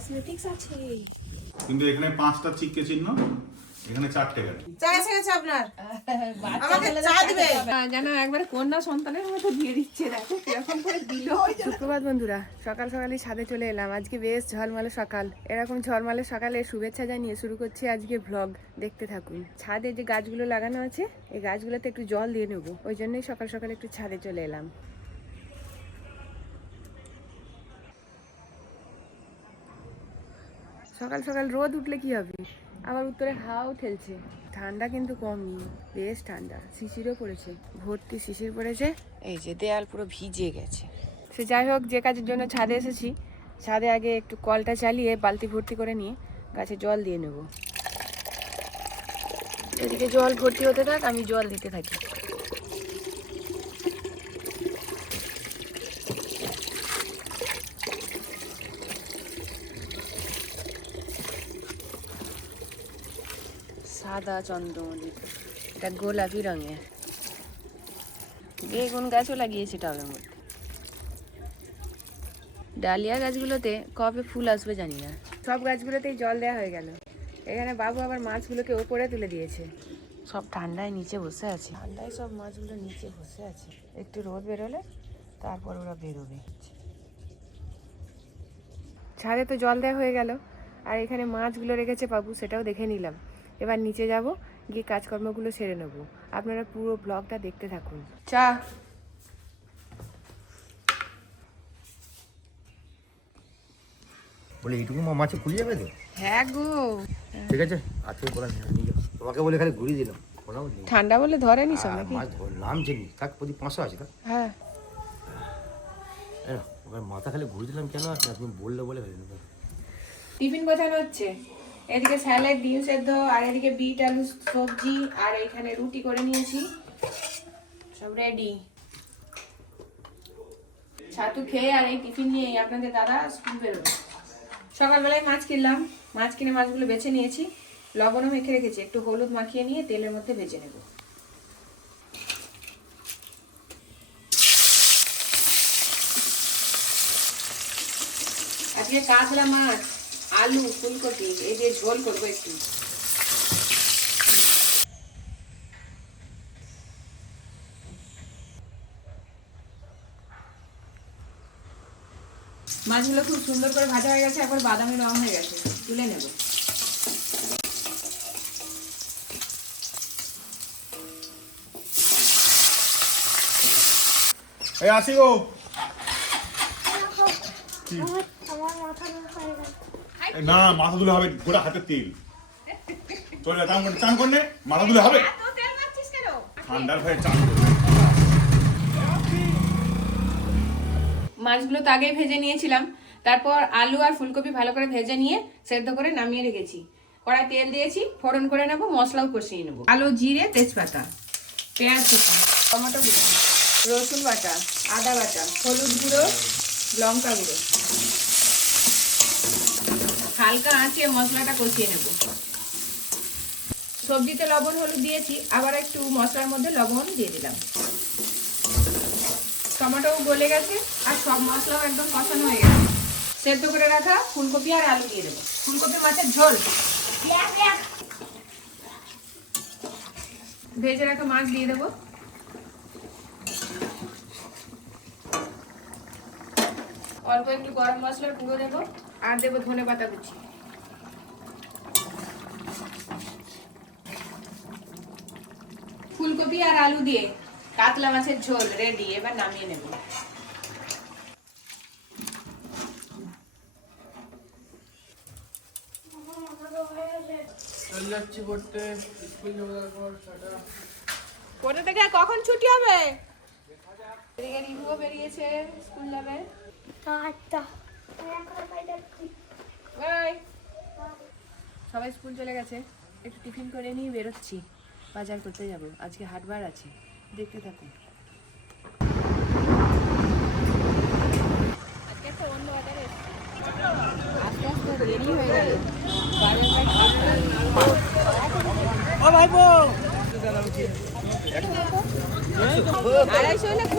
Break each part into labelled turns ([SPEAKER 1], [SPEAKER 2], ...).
[SPEAKER 1] Cosmetics আছে।
[SPEAKER 2] কিন্তু এখানে পাঁচটা চিক্কে চিহ্ন এখানে চারটে গাড়ি
[SPEAKER 3] চা এসে গেছে আপনার? আমাকে চা দিবে।
[SPEAKER 1] যেন একবার কন্যা সন্তানের মতো দিয়ে দিচ্ছে দেখো কীরকম করে দিল।
[SPEAKER 4] সুপ্রভাত বন্ধুরা সকাল সকালই ছাদে চলে এলাম। আজকে বেশ ঝলমলে সকাল। এরকম ঝলমলে সকালে শুভেচ্ছা জানিয়ে শুরু করছি আজকে ভ্লগ দেখতে থাকুন। ছাদে যে গাছগুলো লাগানো আছে এই গাছগুলোতে একটু জল দিয়ে নেব। ওই জন্যই সকাল সকাল একটু ছাদে চলে এলাম। সকাল সকাল রোদ উঠলে কি হবে? আবার উত্তরে হাওয়াও ঠেলছে। ঠান্ডা কিন্তু কমই বেশ ঠান্ডা। শিশিরও পড়েছে ভর্তি শিশির পড়েছে। এই যে দেয়াল পুরো ভিজে গেছে। সে যাই হোক যে কাজের জন্য ছাদে এসেছি ছাদে আগে একটু কলটা চালিয়ে বালতি ভর্তি করে নিয়ে গাছে জল দিয়ে নেব। এদিকে জল ভর্তি হতে থাক আমি জল দিতে থাকি। সাদা চন্দ্রমল্লিক এটা গোলাপি রঙের। বেগুন গাছও লাগিয়েছি টবের মধ্যে ডালিয়া গাছগুলোতে কবে ফুল আসবে জানি না। সব গাছগুলোতেই জল দেওয়া হয়ে গেল। এখানে বাবু আবার মাছগুলোকে ওপরে তুলে দিয়েছে। সব ঠান্ডায় নিচে বসে আছে। ঠান্ডায় সব মাছগুলো নিচে বসে আছে। একটু রোদ বেরোলে তারপর ওরা বেরোবে। ছাদে তো জল দেওয়া হয়ে গেল। আর এখানে মাছগুলো রেখেছে বাবু সেটাও দেখে নিলাম। এবার নিচে যাব গিয়ে কাজকর্মগুলো সেরে নেব। আপনারা পুরো ব্লগটা দেখতে থাকুন। চা।
[SPEAKER 5] বলে এইটুকু মা মাছে খুলে যাবে তো?
[SPEAKER 4] হ্যাঁ গো।
[SPEAKER 5] ঠিক আছে আজকে বলা তোমাকে বলে খালি ঘুরিয়ে দিলাম
[SPEAKER 4] ঠান্ডা বলে ধরেনি সব নাকি
[SPEAKER 5] মাছ ধর নামছে নি। থাক প্রতি পাঁচশো আছে থাক।
[SPEAKER 4] হ্যাঁ।
[SPEAKER 5] এই নাও, ওখানে মাথা খালি ঘুরিয়ে দিলাম কেন? আর তুমি বললে বলে হয়ে
[SPEAKER 4] টিফিন গোছানো হচ্ছে? এদিকে স্যালাড, ডিম সেদ্ধ, আর এদিকে বিট, আলু সবজি, আর এখানে রুটি করে নিয়েছি। সব রেডি ছাতু খেয়ে আর এই টিফিন নিয়ে আপনাদের দাদা স্কুল বেরোবে সকালবেলায় মাছ কিনলাম। মাছ কিনে মাছগুলো বেছে নিয়েছি। লবণও মেখে রেখেছি। একটু হলুদ মাখিয়ে নিয়ে তেলের মধ্যে ভেজে নেব। আজকে কাতলা মাছ। আলু ফুলকপি এই দিয়ে ঝোল করব একটু। মাছগুলো খুব সুন্দর করে ভাজা হয়ে গেছে একবার বাদামি রং হয়ে গেছে। তুলে নেব।
[SPEAKER 2] এই আসি গো এই না মাথা ধুলে হবে গোটা হাতের তেল। চলে যা, চান করে চান করলে মাথা ধুলে হবে। ঠান্ডার ভয়ে চান
[SPEAKER 4] মাছগুলো তো আগেই ভেজে নিয়েছিলাম। তারপর আলু আর ফুলকপি ভালো করে ভেজে নিয়ে সেদ্ধ করে নামিয়ে রেখেছি। কড়াই তেল দিয়েছি ফোড়ন করে নেব মশলাও কষিয়ে নেব। আলু জিরে তেজপাতা পেঁয়াজ কুচি টমেটো কুচি রসুন বাটা আদা বাটা হলুদ গুঁড়ো লঙ্কা গুঁড়ো। হালকা আঁচে মশলাটা কষিয়ে নেব। সবজিতে লবণ হলুদ দিয়েছি আবার একটু মশলার মধ্যে লবণ দিয়ে দিলাম। টমেটোও গলে গেছে আর সব মশলাও একদম কষানো হয়ে গেছে। সেদ্ধ করে রাখা ফুলকপি আর আলু দিয়ে দেবো। ফুলকপি মাছের ঝোল। ভেজে রাখা মাছ দিয়ে দেবো। অল্প একটু গরম মশলার গুঁড়ো দেবো আর দেবো ধনে পাতা কুচি। ফুলকপি আর আলু দিয়ে কাতলা মাছের ঝোল রেডি এবার নামিয়ে নেব। কোথা থেকে কখন ছুটি হবে? বেরিয়েছে স্কুল যাবে। সবাই স্কুল চলে গেছে। একটু টিফিন করে নিয়ে বেরোচ্ছি। বাজার করতে যাব। আজকে হাটবার আছে। দেখতে থাকুন। আজকে একটা অন্য বাজারে এসেছি। আস্তে আস্তে দেরি হয়ে গেল বাজারটা আড়াইশো হলে খুব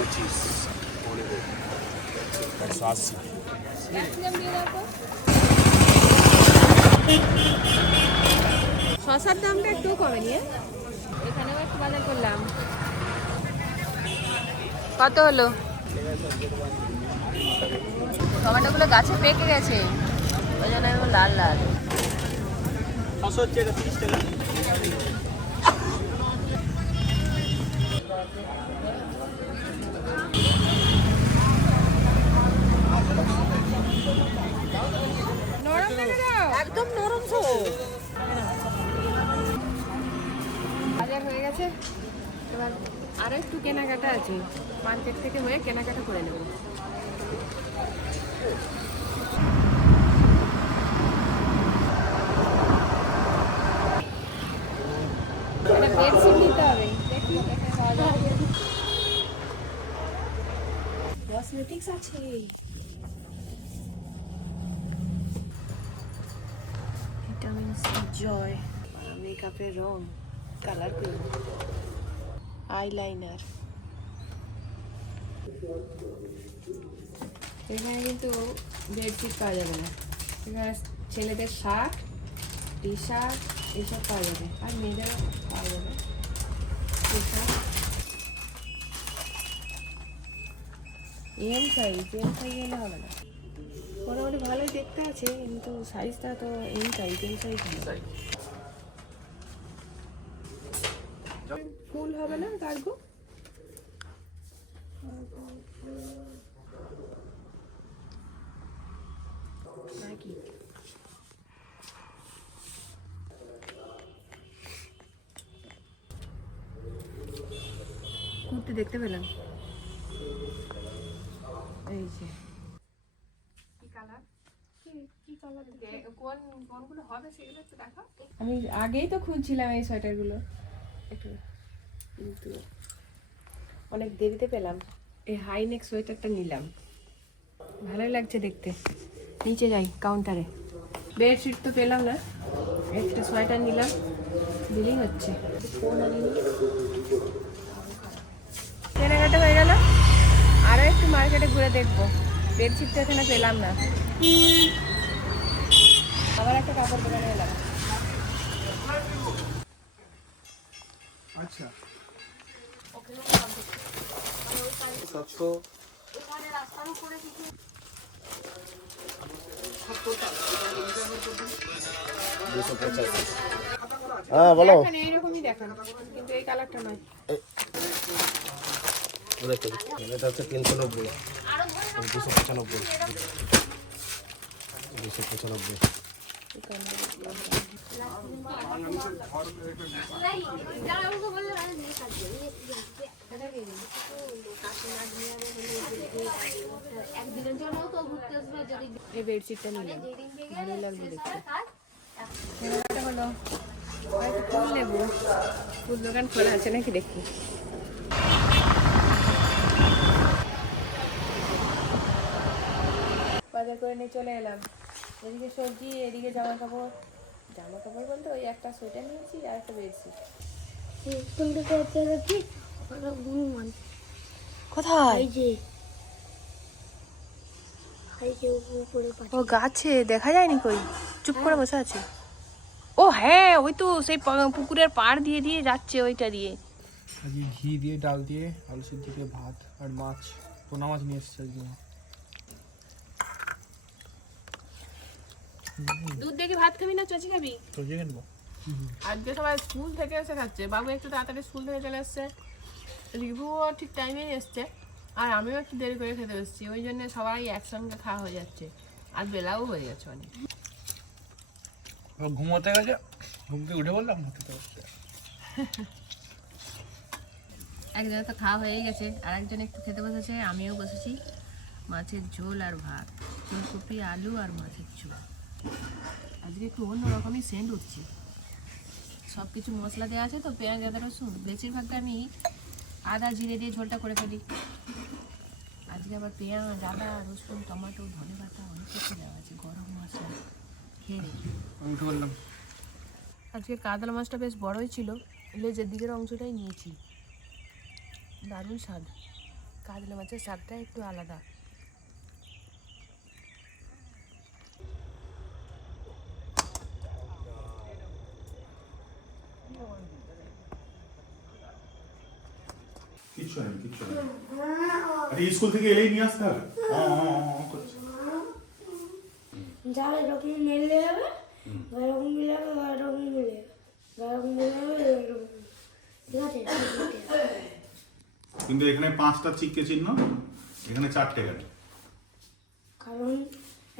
[SPEAKER 3] পঁচিশ
[SPEAKER 4] দামটা একটু কমে নিয়ে। এখানেও একটু বাজার করলাম। কত হলো? টমেটোগুলো গাছে পেকে গেছে। ওই জন্য লাল লাল।
[SPEAKER 3] হচ্ছে তিরিশ টাকা।
[SPEAKER 4] নরম একদম নরম তো। বাজার হয়ে গেছে। এবার আরও একটু কেনাকাটা আছে। মার্কেট থেকে হয়ে কেনাকাটা করে নেব। বেডশিট নিতে হবে। দেখি কসমেটিক্স আছে ভিটামিন সি জয়। মেকআপের রং কালার আইলাইনার এখানে কিন্তু বেডশিট পাওয়া যাবে না। এখানে ছেলেদের শার্ট টি শার্ট এসব পাওয়া যাবে। আর মেয়েদেরও পাওয়া যাবে। এম সাইজ এম সাইজ গেলে হবে না। মোটামুটি ভালোই দেখতে আছে কিন্তু সাইজটা তো M size M size full হবে না কার্গো নাকি? কুর্তি দেখতে পেলাম। এই যে কি কালার কি কালার কোন কোনগুলো হবে সেগুলো একটু দেখো আমি আগেই তো খুঁজছিলাম এই সোয়েটারগুলো। একটু কিন্তু অনেক দেরিতে পেলাম। এই হাই নেক সোয়েটারটা নিলাম। ভালোই লাগছে দেখতে। নিচে যাই কাউন্টারে বেডশিট তো পেলাম না। একটা সোয়েটার নিলাম। বিলিং হচ্ছে। কেনাকাটা হয়ে গেল। আরও একটু মার্কেটে ঘুরে দেখব। বেডশিট তো এখানে পেলাম না। আবার একটা কাপড় দোকানে এলাম
[SPEAKER 3] সাতশো। পঁচাশি
[SPEAKER 5] হ্যাঁ বলো।
[SPEAKER 4] এখানে এইরকমই দেখান কিন্তু এই কালারটা নয়।
[SPEAKER 3] দেখো এটা হচ্ছে তিনশো নব্বই। দুশো পঁচানব্বই। দুশো পঁচানব্বই।
[SPEAKER 4] এই বেডশিটটা ভালো লাগবে ফুল নেব। ফুল দোকান খোলা আছে নাকি দেখি? বাজার করে নিয়ে চলে এলাম। এদিকে সবজি এদিকে জামা কাপড় জামা কাপড় বলতে ওই একটা সোয়েটার নিয়েছি আর একটা বেডশিট।
[SPEAKER 6] হনুমান
[SPEAKER 4] কোথায়
[SPEAKER 6] যে।
[SPEAKER 4] ও গাছে দেখা যায়নি কই? চুপ করে বসে আছে। ও হ্যাঁ ওই তো সেই পা- পুকুরের পাড় দিয়ে দিয়ে যাচ্ছে ওইটা দিয়ে।
[SPEAKER 7] আজকে ঘি দিয়ে ডাল দিয়ে আলু সিদ্ধ দিয়ে ভাত আর মাছ পোনা মাছ নিয়ে এসেছে আজকে
[SPEAKER 1] দুধ দেখে ভাত খাবি না চচি খাবি?
[SPEAKER 7] কিনবো।
[SPEAKER 1] আজকে সবাই স্কুল থেকে এসে খাচ্ছে। বাবু একটু তাড়াতাড়ি স্কুল থেকে চলে এসছে রিভুও ঠিক টাইমেই এসছে। আর আমিও একটু দেরি করে খেতে এসেছি ওই জন্য সবাই একসঙ্গে খাওয়া হয়ে যাচ্ছে। আর বেলাও হয়ে গেছে অনেক।
[SPEAKER 7] ঘুমোতে গেছে? ঘুম থেকে উঠে বললাম ভাত খেতে বসছে।
[SPEAKER 4] একজনের তো খাওয়া হয়ে গেছে। আর একজন একটু খেতে বসেছে। আমিও বসেছি। মাছের ঝোল আর ভাত। ফুলকপি আলু আর মাছের ঝোল। আজকে একটু অন্য রকমই সেন্ট উঠছে সব কিছু মশলা দেওয়া আছে তো পেঁয়াজ আদা রসুন। বেশিরভাগটা আমি আদা জিরে দিয়ে ঝোলটা করে ফেলি। আজকে আবার পেঁয়াজ আদা রসুন টমেটো ধনে পাতা অনেক কিছু দেওয়া আছে গরম মশলা খেয়ে।
[SPEAKER 7] বললাম?
[SPEAKER 4] আজকে কাতলা মাছটা বেশ বড়ই ছিল লেজের দিকের অংশটাই নিয়েছি। দারুণ স্বাদ। কাতলা মাছের স্বাদটা একটু আলাদা।
[SPEAKER 2] কিচ্ছু নেই কিচ্ছু নেই আরে স্কুল থেকে এলেই নিয়ে আসতে হবে? হ্যাঁ। হ্যাঁ হ্যাঁ করছে।
[SPEAKER 8] এরকম মিললে হবে বা এরকম মিলে হবে এরকম মিলে এরকম মিলে হবে এরকম ঠিক আছে?
[SPEAKER 2] কিন্তু এখানে পাঁচটা চিককে চিহ্ন এখানে চারটে গেল।
[SPEAKER 8] কারণ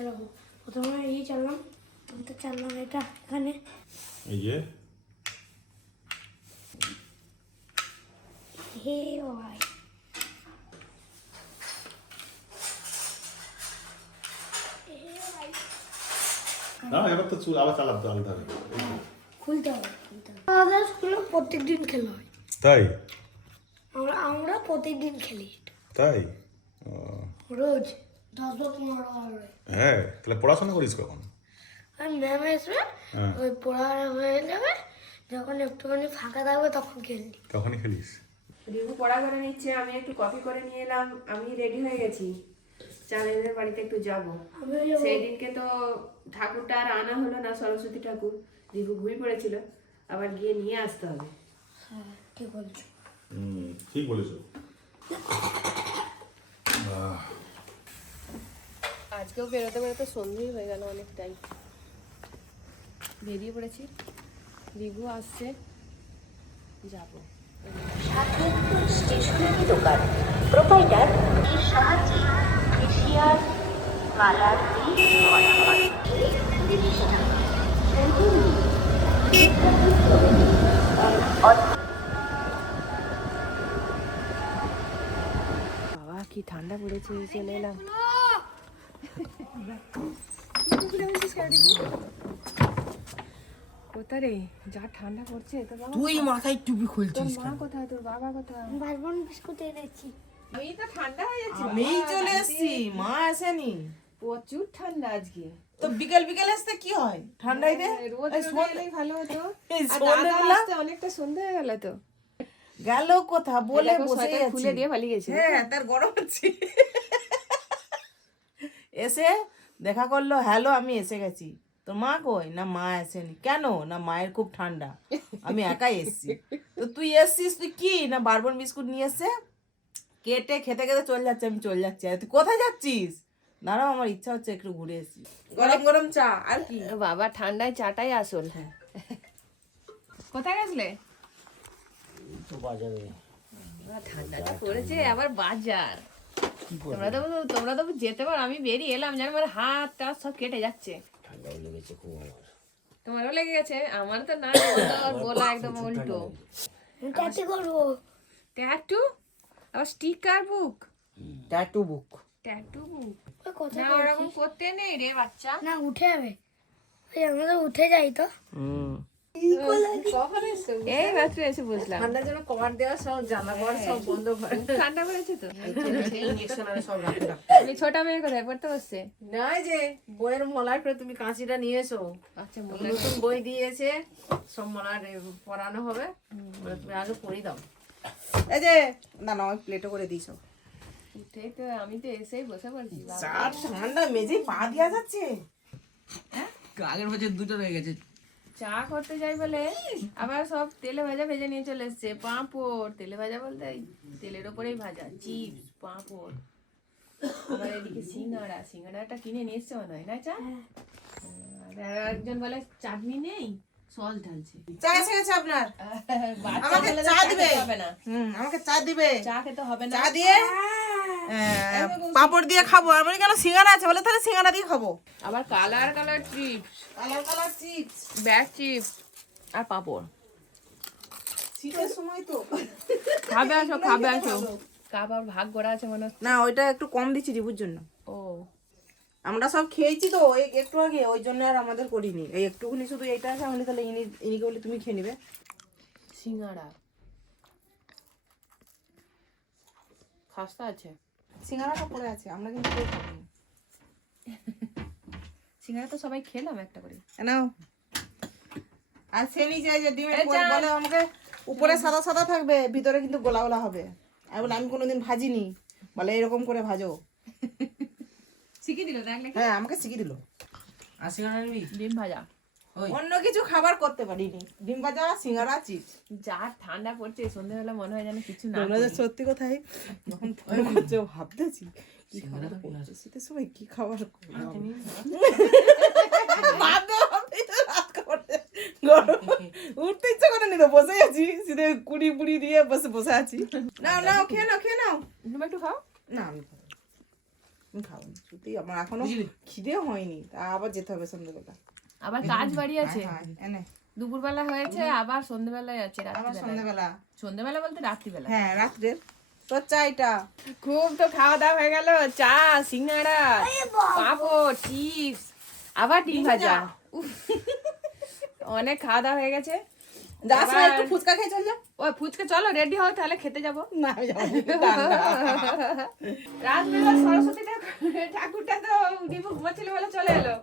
[SPEAKER 8] এরকম প্রথমে এই চাললাম আমি তো চাললাম এটা এখানে।
[SPEAKER 2] এই যে
[SPEAKER 8] হে ভাই
[SPEAKER 2] না এবার তো চুল আবার চালাতে আলাদা হবে
[SPEAKER 8] খুলতে হবে। আমাদের স্কুলে প্রত্যেক খেলা হয়।
[SPEAKER 2] তাই?
[SPEAKER 8] আমরা আমরা প্রত্যেক খেলি।
[SPEAKER 2] তাই?
[SPEAKER 8] রোজ দশ দশ পনেরো
[SPEAKER 2] হ্যাঁ। তাহলে পড়াশোনা করিস কখন?
[SPEAKER 8] আর ম্যাম আসবে
[SPEAKER 2] হ্যাঁ।
[SPEAKER 8] ওই পড়া হয়ে যাবে যখন একটুখানি ফাঁকা থাকবে তখন খেললি
[SPEAKER 2] তখনই খেলিস?
[SPEAKER 9] রিভু পড়া করে নিচ্ছে আমি একটু কপি করে নিয়ে এলাম আমি রেডি হয়ে গেছি। চালেদের বাড়িতে একটু যাব। সেই দিনকে তো ঠাকুরটা আর আনা হলো না সরস্বতী ঠাকুর। রিভু ঘুমিয়ে পড়েছিল আবার গিয়ে নিয়ে আসতে হবে।
[SPEAKER 8] হ্যাঁ ঠিক বলছো?
[SPEAKER 2] হুম ঠিক বলেছ।
[SPEAKER 4] আজকেও বেরোতে বেরোতে সন্ধেই হয়ে গেল অনেকটাই। বেরিয়ে পড়েছি। রিভু আসছে যাব।
[SPEAKER 10] স্টেশনারি দোকান প্রোপাইটার এর সাহায্যে এশিয়ার কালার
[SPEAKER 4] বাবা কি ঠান্ডা পড়েছে চলে এলাম কোথায় রে? যা ঠান্ডা পড়ছে তোর বাবা
[SPEAKER 7] তুই মাথায় টুপি
[SPEAKER 4] তোর
[SPEAKER 7] খুলছিস
[SPEAKER 4] মা কোথায়? তোর বাবা কোথায়?
[SPEAKER 8] বারবন বিস্কুট এনেছি।
[SPEAKER 4] আমি তো ঠান্ডা হয়ে যাচ্ছি।
[SPEAKER 11] আমি চলে এসেছি মা আসেনি।
[SPEAKER 4] প্রচুর ঠান্ডা আজকে।
[SPEAKER 11] তো বিকেল বিকেল আসতে কি হয়? ঠান্ডায় রে
[SPEAKER 4] রোদে
[SPEAKER 11] সন্ধে-
[SPEAKER 4] এলেই ভালো হতো। অনেকটা সন্ধে হয়ে গেল তো।
[SPEAKER 11] গেল কোথা? বলে বসে
[SPEAKER 4] খুলে দিয়ে পালিয়ে গেছে।
[SPEAKER 11] হ্যাঁ তার গরম হচ্ছে। এসে দেখা করল হ্যালো আমি এসে গেছি। তোর মা কই না? মা আসেনি কেন? না মায়ের খুব ঠান্ডা। আমি একাই এসেছি। তো তুই এসছিস তুই কি? না বারবন বিস্কুট নিয়ে এসছে কেটে খেতে খেতে চলে যাচ্ছে আমি চলে যাচ্ছি। আর তুই কোথায় যাচ্ছিস? দাঁড়াও আমার ইচ্ছা হচ্ছে একটু ঘুরে এসি গরম গরম চা আর কি?
[SPEAKER 4] বাবা ঠান্ডায় চাটাই আসল। হ্যাঁ। কোথায় গেছলে?
[SPEAKER 5] তো বাজারে।
[SPEAKER 4] ঠান্ডাটা পড়েছে আবার বাজার। তোমরা তো তোমরা তো যেতে পারো আমি বেরিয়ে এলাম জানো আমার হাত টাত সব কেটে যাচ্ছে।
[SPEAKER 5] ঠান্ডাও লেগেছে খুব আমার
[SPEAKER 4] তোমারও লেগে গেছে আমার তো না বলা একদম উল্টো।
[SPEAKER 8] ট্যাটু করব।
[SPEAKER 4] ট্যাটু আবার স্টিকার বুক
[SPEAKER 11] ট্যাটু বুক
[SPEAKER 4] ট্যাটু বুক
[SPEAKER 8] কোথায়
[SPEAKER 4] না ওরকম করতে নেই রে বাচ্চা।
[SPEAKER 8] না উঠে যাবে। ওই আমরা উঠে যাই তো।
[SPEAKER 4] এসছো এই মাত্র এসে বুঝলাম।
[SPEAKER 11] ঠান্ডার জন্য কভার দেওয়া সব জামা কাপড় সব বন্ধ করে।
[SPEAKER 4] ঠান্ডা পড়েছে তো?
[SPEAKER 11] ইঞ্জেকশন আরে সব রাখে রাখ।
[SPEAKER 4] তুমি ছোট মেয়ে কোথায়? পড়তে বসছে?
[SPEAKER 11] নাই যে বইয়ের মলার করে তুমি কাঁচিটা নিয়ে এসো।
[SPEAKER 4] আচ্ছা
[SPEAKER 11] নতুন বই দিয়েছে সব মলার পড়ানো হবে। তুমি আগে পড়ি দাও। এই যে না না প্লেটও করে দিয়েছ।
[SPEAKER 4] আমি তো এসেই বসে পড়ছি।
[SPEAKER 11] ঠান্ডা মেজে পা দেওয়া যাচ্ছে।
[SPEAKER 7] আগের বছর দুটো রয়ে গেছে।
[SPEAKER 4] চা করতে যাই বলে আবার সব তেলে ভাজা ভেজে নিয়ে চলে এসছে পাঁপড়। তেলে ভাজা বলতে তেলের ওপরেই ভাজা চিপস পাঁপড়। আবার এদিকে সিঙ্গাড়া সিঙ্গাড়াটা কিনে নিয়ে এসছে মনে হয় না চা? আর একজন বলে চাটনি নেই? সস ঢালছে।
[SPEAKER 11] চা এসে গেছে আপনার? আমাকে চা দিবে।
[SPEAKER 4] হবে না।
[SPEAKER 11] হুম আমাকে চা দিবে।
[SPEAKER 4] চা খেতে হবে না।
[SPEAKER 11] চা দিয়ে পাঁপড় দিয়ে খাব। আমি কেন সিঙ্গারা আছে? বলে তাহলে সিঙ্গারা দিয়ে খাব।
[SPEAKER 4] আবার colour colour chips.
[SPEAKER 11] Colour colour chips.
[SPEAKER 4] Bag chips. আর পাঁপড়।
[SPEAKER 11] শীতের সময় তো।
[SPEAKER 4] খাবে আসো খাবে আসো। কাবার ভাগ করা আছে মনে হচ্ছে।
[SPEAKER 11] না ওইটা একটু কম দিচ্ছি রিবুর জন্য।
[SPEAKER 4] ও।
[SPEAKER 11] আমরা সব খেয়েছি তো ওই একটু আগে ওই জন্য আর আমাদের করিনি। এই একটুখানি শুধু এইটা আছে আমি তাহলে ইনি ইনিকে বলি তুমি খেয়ে নিবে।
[SPEAKER 4] সিঙ্গাড়া। খাস্তা আছে?
[SPEAKER 11] সিঙ্গারাটা পড়ে আছে আমরা কিন্তু।
[SPEAKER 4] সিঙ্গাড়া তো সবাই খেলাম একটা করে।
[SPEAKER 11] নাও। আর সে নিজে যে ডিমের বলে আমাকে উপরে সাদা সাদা থাকবে ভিতরে কিন্তু গোলা গোলা হবে। আমি বলে আমি কোনোদিন ভাজিনি। বলে এরকম করে ভাজো।
[SPEAKER 4] শিখিয়ে দিল? দেখ
[SPEAKER 11] হ্যাঁ আমাকে শিখিয়ে দিল। আর সিঙ্গারা নিবি?
[SPEAKER 4] ডিম ভাজা।
[SPEAKER 11] অন্য কিছু খাবার করতে পারিনি। ডিম ভাজা সিঙ্গারা চিপস
[SPEAKER 4] যা ঠান্ডা পড়ছে সন্ধ্যেবেলা মনে হয় যেন কিছু না
[SPEAKER 11] তোমরা সত্যি কথাই যখন ফোন করছে ভাবতেছি কি খাবার করছে শীতের সময় কি খাবার করবে? ভাবতে রাত কাটছে। গরম। উঠতে ইচ্ছে করে নি তো বসে আছি। শীতে কুড়ি পুড়ি দিয়ে বসে বসে আছি। নাও নাও খেয়ে নাও খেয়ে নাও।
[SPEAKER 4] তুমি একটু খাও।
[SPEAKER 11] না আমি খাব সত্যি আমার এখনও খিদে হয়নি তা আবার যেতে হবে সন্ধ্যেবেলা।
[SPEAKER 4] আবার কাজ বাড়ি আছে?
[SPEAKER 11] হ্যাঁ,
[SPEAKER 4] দুপুরবেলা হয়েছে আবার সন্ধ্যেবেলায় আছে
[SPEAKER 11] আবার সন্ধ্যেবেলা।
[SPEAKER 4] সন্ধ্যেবেলা বলতে রাত্রিবেলা।
[SPEAKER 11] হ্যাঁ রাত্রের। তোর চাইটা।
[SPEAKER 4] খুব তো খাওয়া দাওয়া হয়ে গেল চা সিঙ্গাড়া পাঁপড় চিপস আবার ডিম ভাজা। উফ, অনেক খাওয়া দাওয়া হয়ে গেছে।
[SPEAKER 11] যাস না একটু ফুচকা খেয়ে চল
[SPEAKER 4] ওই ফুচকা চলো রেডি হও তাহলে খেতে যাব।
[SPEAKER 11] না না।
[SPEAKER 4] সরস্বতী ঠাকুরটা তো ঘুমাচ্ছিল বলে চলে এলো।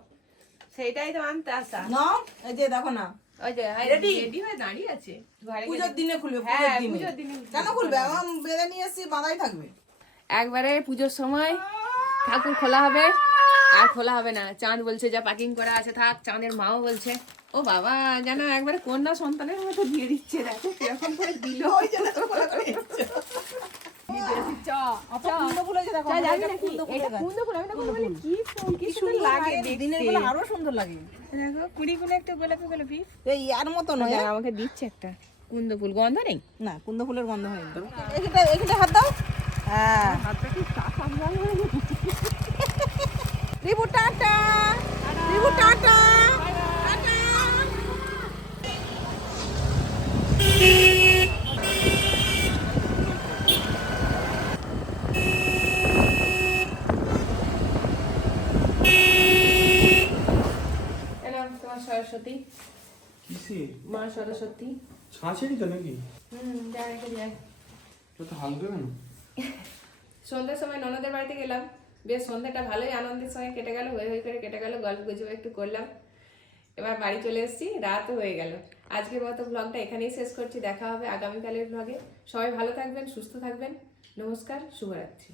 [SPEAKER 4] সেইটাই তো আনতে আসা।
[SPEAKER 11] নাও এই যে দেখো না।
[SPEAKER 4] ওই যে
[SPEAKER 11] Ready?
[SPEAKER 4] রেডি হয়ে দাঁড়িয়ে আছে। ঘরে
[SPEAKER 11] পুজোর দিনে খুলবে
[SPEAKER 4] হ্যাঁ
[SPEAKER 11] পুজোর দিনে।
[SPEAKER 4] দিনে
[SPEAKER 11] কেন খুলবে? বেঁধে নিয়ে বাঁধাই থাকবে।
[SPEAKER 4] একবারে পুজোর সময় ঠাকুর খোলা হবে। আর খোলা হবে না। চাঁদ বলছে যা প্যাকিং করা আছে থাক চাঁদের মাও বলছে। ও বাবা যেন একবারে কন্যা সন্তানের মতো দিয়ে দিচ্ছে দেখো কীরকম করে দিল।
[SPEAKER 11] ওই তো করে নয়
[SPEAKER 4] আমাকে দিচ্ছে একটা। কুন্দ ফুল গন্ধ নেই?
[SPEAKER 11] না কুন্দ ফুলের গন্ধ হাত দাও। হ্যাঁ। Ribu tata. Ribu tata tata
[SPEAKER 4] এলাম তোমার সরস্বতী।
[SPEAKER 7] কিসে
[SPEAKER 4] মা সরস্বতী।
[SPEAKER 7] ছাঁচেনি তো নাকি?
[SPEAKER 4] হুম যা রেখে যায়
[SPEAKER 7] তো তো হালকা কেন?
[SPEAKER 4] সন্ধ্যার সময় ননদের বাড়িতে গেলাম। বেশ সন্ধ্যাটা ভালোই আনন্দের সঙ্গে কেটে গেল হয়ে হয়ে করে কেটে গেল গল্প গুজব একটু করলাম। এবার বাড়ি চলে এসেছি রাত হয়ে গেল। আজকের মতো ব্লগটা এখানেই শেষ করছি, দেখা হবে আগামীকালের ব্লগে সবাই ভালো থাকবেন, সুস্থ থাকবেন। নমস্কার, শুভরাত্রি।